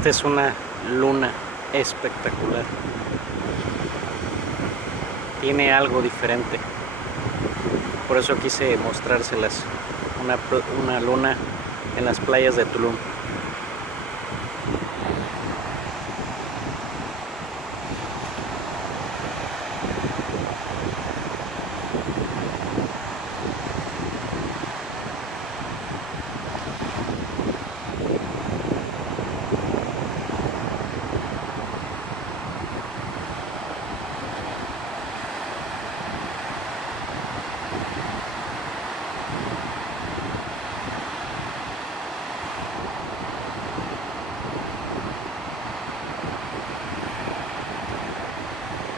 Esta es una luna espectacular. Tiene algo diferente. Por eso quise mostrárselas. Una luna en las playas de Tulum.